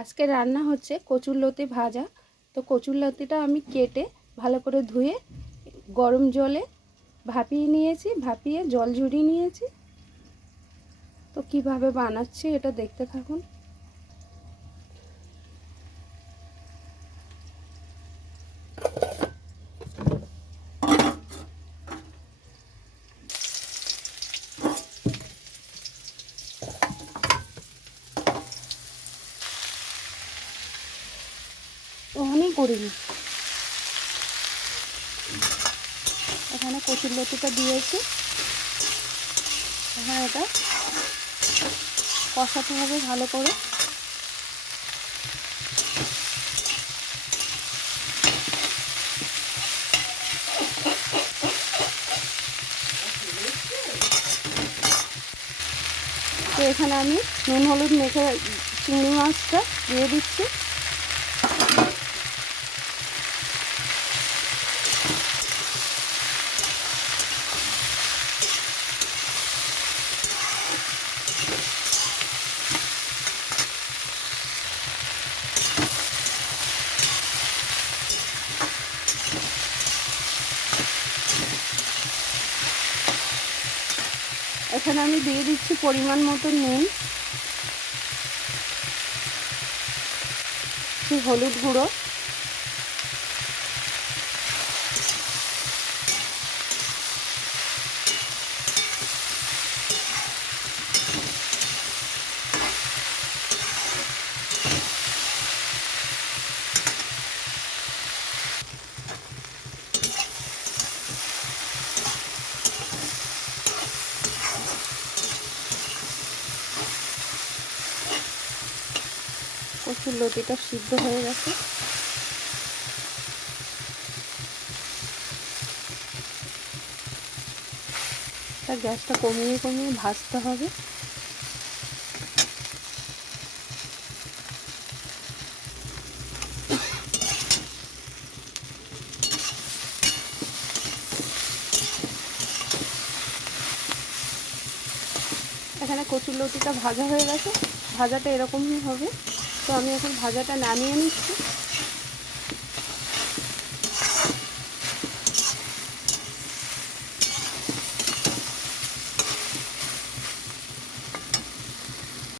আজকে রান্না হচ্ছে কচুরলতি ভাজা। তো কচুরলতিটা আমি কেটে ভালো করে ধুয়ে গরম জলে ভাপিয়ে নিয়েছি, ভাপিয়ে জল ঝরিয়ে নিয়েছি। তো কিভাবে বানাচ্ছি এটা দেখতে থাকুন। ওখানেই করিনি, এখানে কচুরলতিটা দিয়েছি। এখানে এটা কষাতে হবে ভালো করে। তো এখানে আমি নুন হলুদ মেখে চিংড়ি মাছটা দিয়ে দিচ্ছি। এখানে আমি দিয়ে দিচ্ছি পরিমাণ মতো নুন, হলুদ গুঁড়ো, কচুরলতিটা সিদ্ধ হয়ে গেছে। তার গ্যাসটা কমিয়ে কমিয়ে ভাজতে হবে। এখানে কচুরলতিটা ভাজা হয়ে গেছে, ভাজাটা এরকমই হবে। তো আমি এখন ভাজাটা নামিয়ে নিচ্ছি।